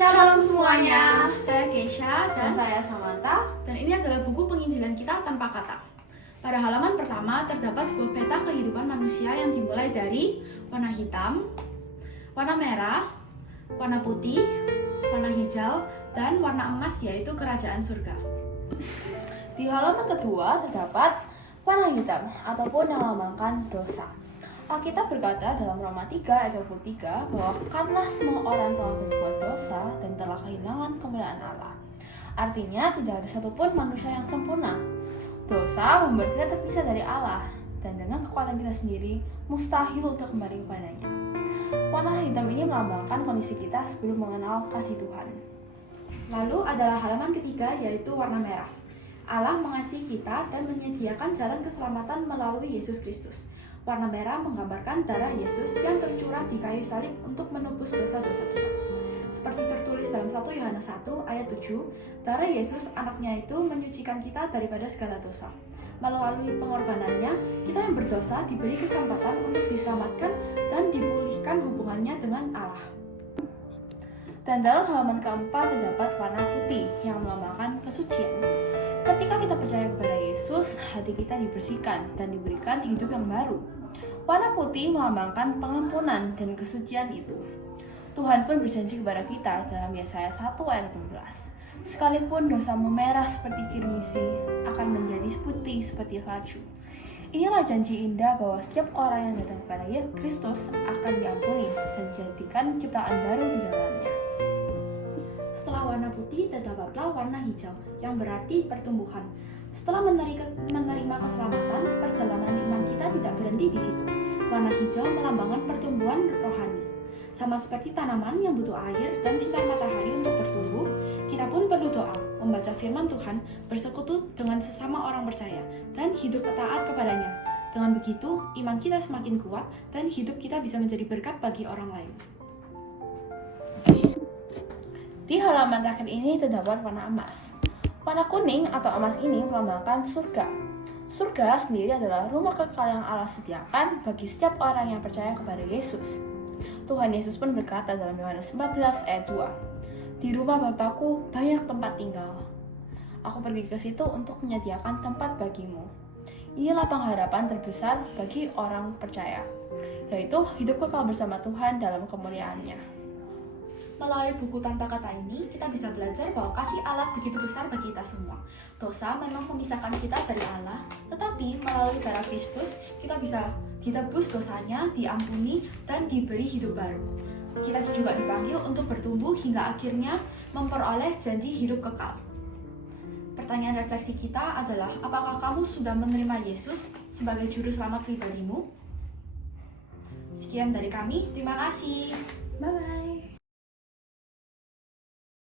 Shalom semuanya, saya Keisha Dan saya Samantha. dan ini adalah buku penginjilan kita tanpa kata. Pada halaman pertama terdapat sebuah peta kehidupan manusia yang dimulai dari warna hitam, warna merah, warna putih, warna hijau, dan warna emas yaitu kerajaan surga. Di halaman kedua terdapat warna hitam ataupun yang melambangkan dosa. Alkitab berkata dalam Roma 3 ayat 23 bahwa karena semua orang telah berbuat dosa dan telah kehilangan kemuliaan Allah. Artinya tidak ada satupun manusia yang sempurna. Dosa membuat kita terpisah dari Allah dan dengan kekuatan kita sendiri mustahil untuk kembali kepadanya. Warna hitam ini melambangkan kondisi kita sebelum mengenal kasih Tuhan. Lalu adalah halaman ketiga yaitu warna merah. Allah mengasihi kita dan menyediakan jalan keselamatan melalui Yesus Kristus. Warna merah menggambarkan darah Yesus yang tercurah di kayu salib untuk menebus dosa-dosa kita. Seperti tertulis dalam 1 Yohanes 1 ayat 7, darah Yesus anaknya itu menyucikan kita daripada segala dosa. Melalui pengorbanannya, kita yang berdosa diberi kesempatan untuk diselamatkan dan dipulihkan hubungannya dengan Allah. Dan dalam halaman keempat terdapat warna putih yang melambangkan kesucian. Ketika kita percaya kepada Yesus, hati kita dibersihkan dan diberikan hidup yang baru. Warna putih melambangkan pengampunan dan kesucian itu. Tuhan pun berjanji kepada kita dalam Yesaya 1 ayat 18. Sekalipun dosamu merah seperti kirmisi, akan menjadi putih seperti salju. Inilah janji indah bahwa setiap orang yang datang kepada Kristus akan diampuni dan dijadikan ciptaan baru di dalamnya. Setelah warna putih terdapatlah warna hijau yang berarti pertumbuhan. Setelah menerima keselamatan, perjalanan iman kita tidak berhenti di situ. Warna hijau melambangkan pertumbuhan rohani. Sama seperti tanaman yang butuh air dan sinar matahari untuk bertumbuh, kita pun perlu doa, membaca firman Tuhan, bersekutu dengan sesama orang percaya, dan hidup taat kepadanya. Dengan begitu, iman kita semakin kuat dan hidup kita bisa menjadi berkat bagi orang lain. Di halaman terakhir ini terdapat warna emas. Warna kuning atau emas ini melambangkan surga. Surga sendiri adalah rumah kekal yang Allah sediakan bagi setiap orang yang percaya kepada Yesus. Tuhan Yesus pun berkata dalam Yohanes 14 ayat 2, "Di rumah Bapakku banyak tempat tinggal. Aku pergi ke situ untuk menyediakan tempat bagimu." Inilah pengharapan terbesar bagi orang percaya, yaitu hidup kekal bersama Tuhan dalam kemuliaannya. Melalui buku tanpa kata ini, kita bisa belajar bahwa kasih Allah begitu besar bagi kita semua. Dosa memang memisahkan kita dari Allah, tetapi melalui darah Kristus, kita bisa ditebus dosanya, diampuni, dan diberi hidup baru. Kita juga dipanggil untuk bertumbuh hingga akhirnya memperoleh janji hidup kekal. Pertanyaan refleksi kita adalah, apakah kamu sudah menerima Yesus sebagai juru selamat pribadimu? Sekian dari kami, terima kasih. Bye-bye.